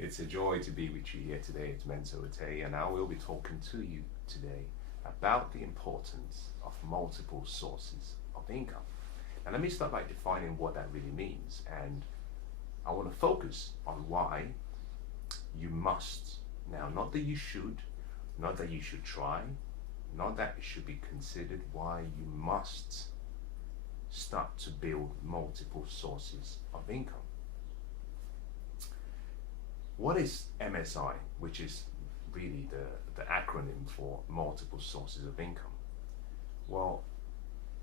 It's a joy to be with you here today. It's Mensah Oteh, and I will be talking to you today about the importance of multiple sources of income. Now, let me start by defining what that really means, and I want to focus on why you must. Now, not that you should, not that you should try, not that it should be considered, why you must start to build multiple sources of income. What is MSI, which is really the acronym for multiple sources of income? Well,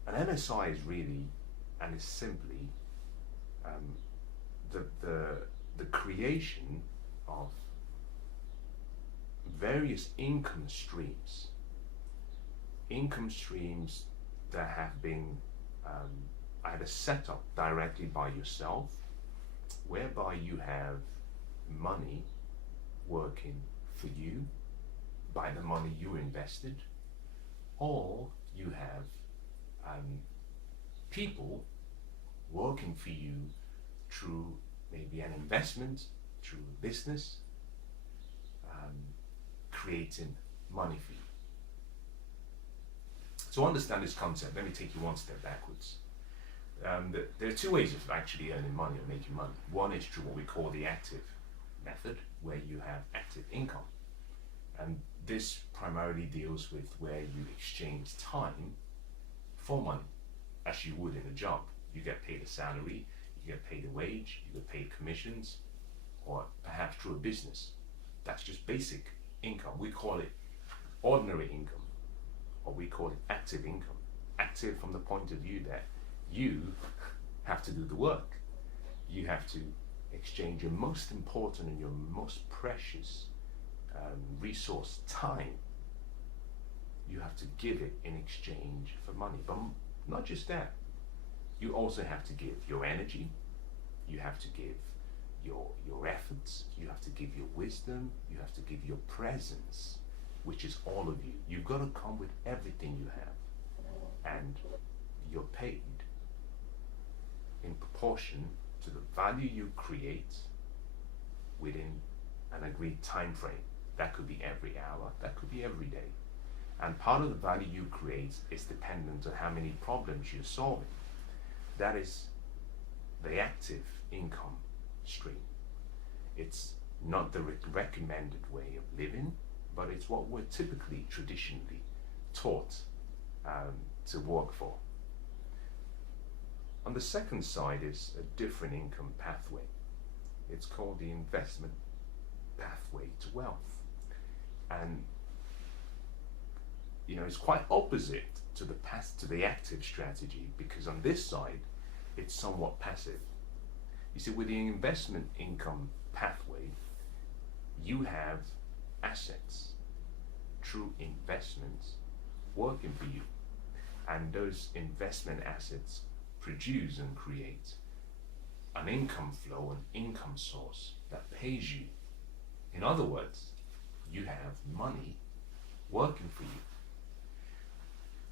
an MSI is really and is simply the creation of various income streams that have been either set up directly by yourself, whereby you have money working for you by the money you invested, or you have people working for you through maybe an investment, through a business, creating money for you. To understand this concept, let me take you one step backwards. There are two ways of actually earning money or making money. One is through what we call the active method, where you have active income. And this primarily deals with where you exchange time for money, as you would in a job. You get paid a salary, you get paid a wage, you get paid commissions, or perhaps through a business. That's just basic income. We call it ordinary income, or we call it active income. Active from the point of view that you have to do the work. You have to exchange your most important and your most precious resource, time. You have to give it in exchange for money. But not just that, you also have to give your energy, you have to give your efforts, you have to give your wisdom, you have to give your presence, which is all of you. You've got to come with everything you have, and you're paid in proportion to the value you create within an agreed time frame. That could be every hour, that could be every day. And part of the value you create is dependent on how many problems you're solving. That is the active income stream. It's not the recommended way of living, but it's what we're typically, traditionally taught to work for. On the second side is a different income pathway. It's called the investment pathway to wealth. And it's quite opposite to the active strategy, because on this side it's somewhat passive. You see, with the investment income pathway, you have assets through investments working for you, and those investment assets produce and create an income flow, an income source that pays you. In other words, you have money working for you.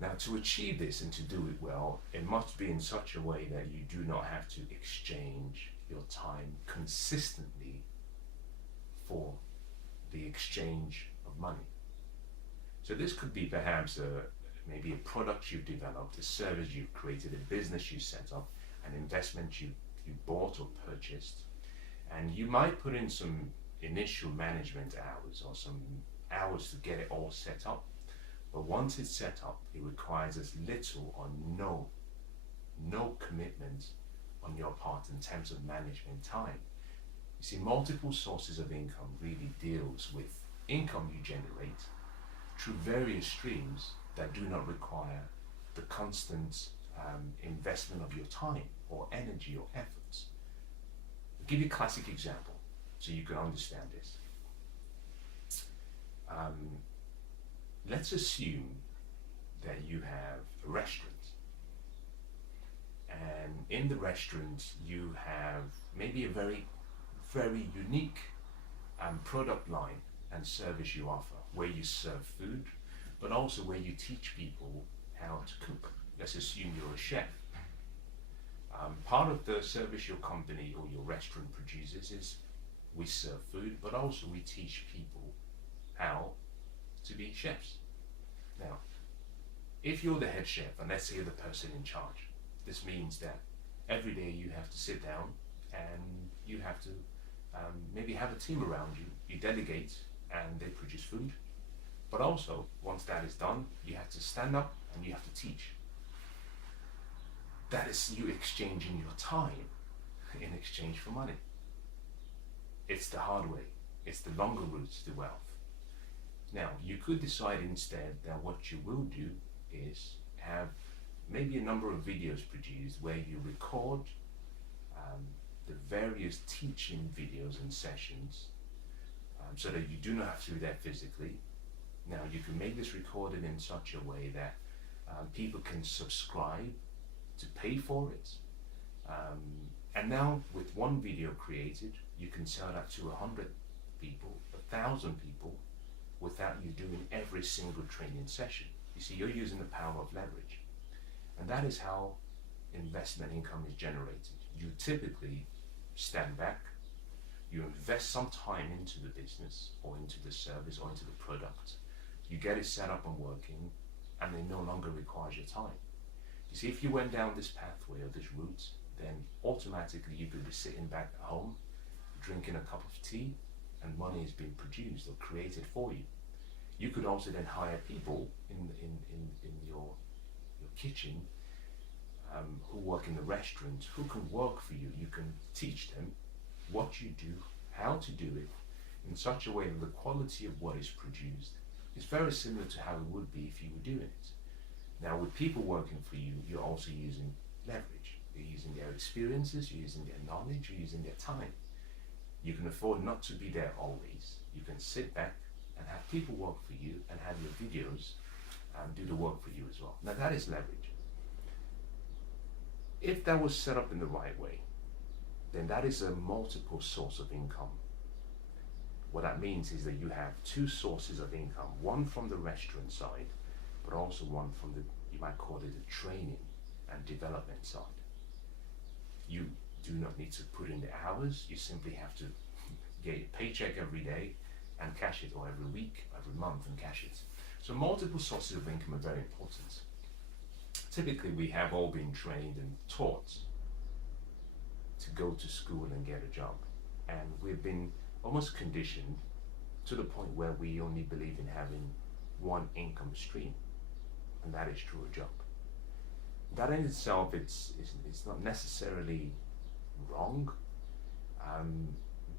Now, to achieve this and to do it well, it must be in such a way that you do not have to exchange your time consistently for the exchange of money. So this could be perhaps maybe a product you've developed, a service you've created, a business you set up, an investment you bought or purchased, and you might put in some initial management hours or some hours to get it all set up. But once it's set up, it requires as little or no commitment on your part in terms of management time. You see, multiple sources of income really deals with income you generate through various streams that do not require the constant investment of your time or energy or efforts. I'll give you a classic example so you can understand this. Let's assume that you have a restaurant, and in the restaurant you have maybe a very, very unique product line and service you offer, where you serve food, but also where you teach people how to cook. Let's assume you're a chef. Part of the service your company or your restaurant produces is we serve food, but also we teach people how to be chefs. Now, if you're the head chef, and let's say you're the person in charge, this means that every day you have to sit down and you have to maybe have a team around you. You delegate and they produce food. But also, once that is done, you have to stand up and you have to teach. That is you exchanging your time in exchange for money. It's the hard way. It's the longer route to wealth. Now, you could decide instead that what you will do is have maybe a number of videos produced where you record the various teaching videos and sessions so that you do not have to do that physically. Now, you can make this recorded in such a way that people can subscribe to pay for it. And now, with one video created, you can sell that to 100 people, 1,000 people, without you doing every single training session. You see, you're using the power of leverage. And that is how investment income is generated. You typically stand back, you invest some time into the business or into the service or into the product. You get it set up and working, and it no longer requires your time. You see, if you went down this pathway or this route, then automatically you could be sitting back at home, drinking a cup of tea, and money is being produced or created for you. You could also then hire people in your kitchen who work in the restaurant, who can work for you. You can teach them what you do, how to do it, in such a way that the quality of what is produced is very similar to how it would be if you were doing it. Now, with people working for you, you're also using leverage. You're using their experiences, you're using their knowledge, you're using their time. You can afford not to be there always. You can sit back and have people work for you and have your videos do the work for you as well. Now, that is leverage. If that was set up in the right way, then that is a multiple source of income. What that means is that you have two sources of income, one from the restaurant side, but also one from the, you might call it the training and development side. You do not need to put in the hours, you simply have to get a paycheck every day and cash it, or every week, every month and cash it. So multiple sources of income are very important. Typically, we have all been trained and taught to go to school and get a job. And we've been almost conditioned to the point where we only believe in having one income stream, and that is through a job. That in itself, it's not necessarily wrong,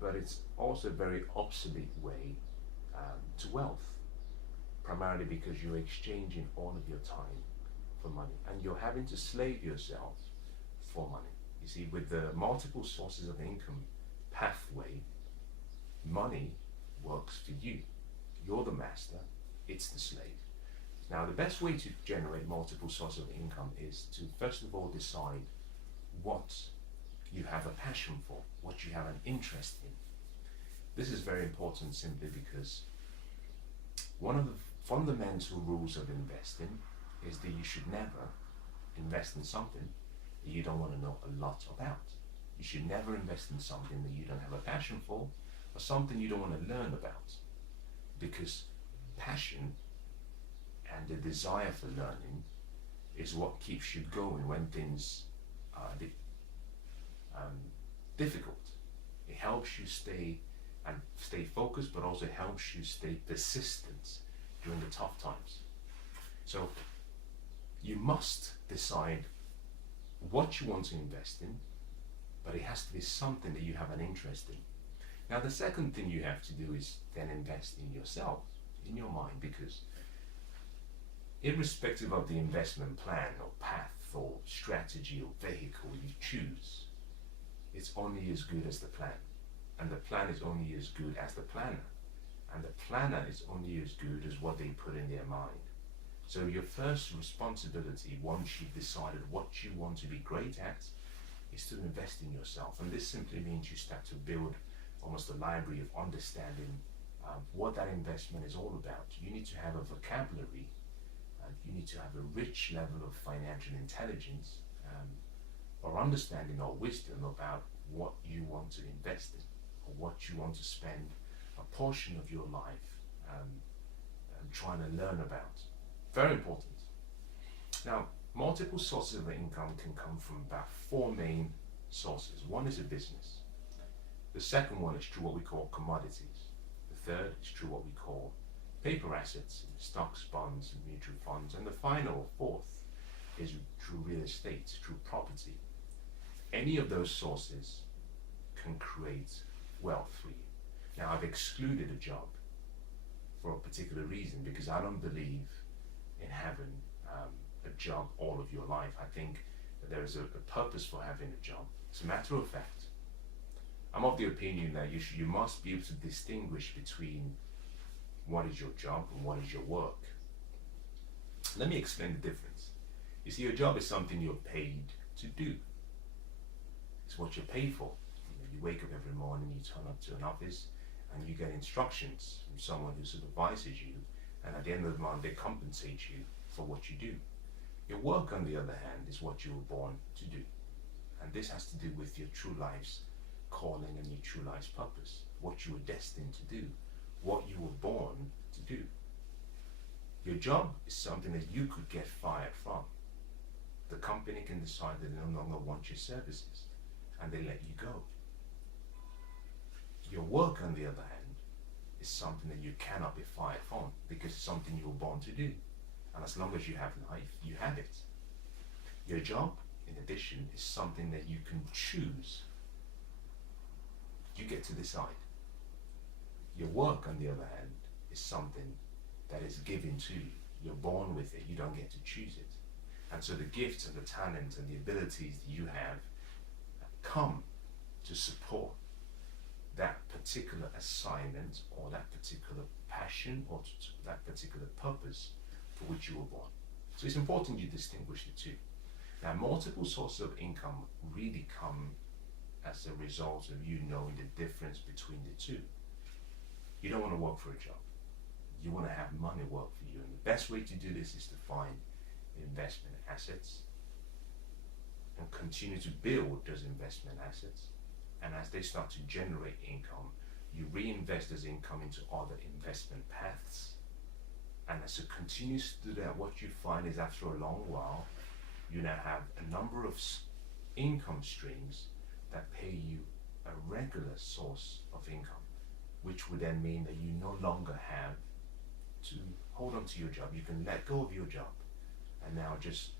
but it's also a very obsolete way to wealth, primarily because you're exchanging all of your time for money, and you're having to slave yourself for money. You see, with the multiple sources of income pathway, money works for you. You're the master, it's the slave. Now, the best way to generate multiple sources of income is to first of all decide what you have a passion for, what you have an interest in. This is very important simply because one of the fundamental rules of investing is that you should never invest in something that you don't want to know a lot about. You should never invest in something that you don't have a passion for, or something you don't want to learn about. Because passion and the desire for learning is what keeps you going when things are difficult. It helps you stay focused, but also helps you stay persistent during the tough times. So you must decide what you want to invest in, but it has to be something that you have an interest in. Now, the second thing you have to do is then invest in yourself, in your mind, because irrespective of the investment plan or path or strategy or vehicle you choose, it's only as good as the plan. And the plan is only as good as the planner. And the planner is only as good as what they put in their mind. So your first responsibility, once you've decided what you want to be great at, is to invest in yourself. And this simply means you start to build almost a library of understanding what that investment is all about. You need to have a vocabulary, you need to have a rich level of financial intelligence or understanding or wisdom about what you want to invest in or what you want to spend a portion of your life trying to learn about. Very important. Now, multiple sources of income can come from about four main sources. One is a business. The second one is through what we call commodities. The third is through what we call paper assets, stocks, bonds, and mutual funds. And the final, fourth, is through real estate, through property. Any of those sources can create wealth for you. Now, I've excluded a job for a particular reason because I don't believe in having a job all of your life. I think that there is a purpose for having a job. As a matter of fact, I'm of the opinion that you must be able to distinguish between what is your job and what is your work. Let me explain the difference. You see, your job is something you're paid to do. It's what you're paid for. You wake up every morning, you turn up to an office, and you get instructions from someone who supervises you, and at the end of the month, they compensate you for what you do. Your work, on the other hand, is what you were born to do. And this has to do with your true life's calling and your true life's purpose, what you were destined to do, what you were born to do. Your job is something that you could get fired from. The company can decide they no longer want your services, and they let you go. Your work, on the other hand, is something that you cannot be fired from because it's something you were born to do. And as long as you have life, you have it. Your job, in addition, is something that you can choose. You get to decide. Your work, on the other hand, is something that is given to you. You're born with it. You don't get to choose it. And so the gifts and the talents and the abilities that you have come to support that particular assignment or that particular passion or that particular purpose for which you were born. So it's important you distinguish the two. Now, multiple sources of income really come as a result of you knowing the difference between the two. You don't want to work for a job. You want to have money work for you. And the best way to do this is to find investment assets and continue to build those investment assets. And as they start to generate income, you reinvest this income into other investment paths. And as it continues to do that, what you find is after a long while, you now have a number of income streams that pay you a regular source of income, which would then mean that you no longer have to hold on to your job. You can let go of your job and now just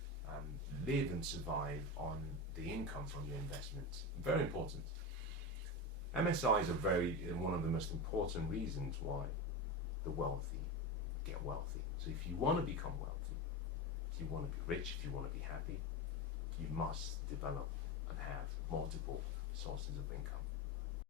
live and survive on the income from your investments. Very important. MSIs are one of the most important reasons why the wealthy get wealthy. So if you want to become wealthy, if you want to be rich, if you want to be happy, you must develop and have multiple sources of income.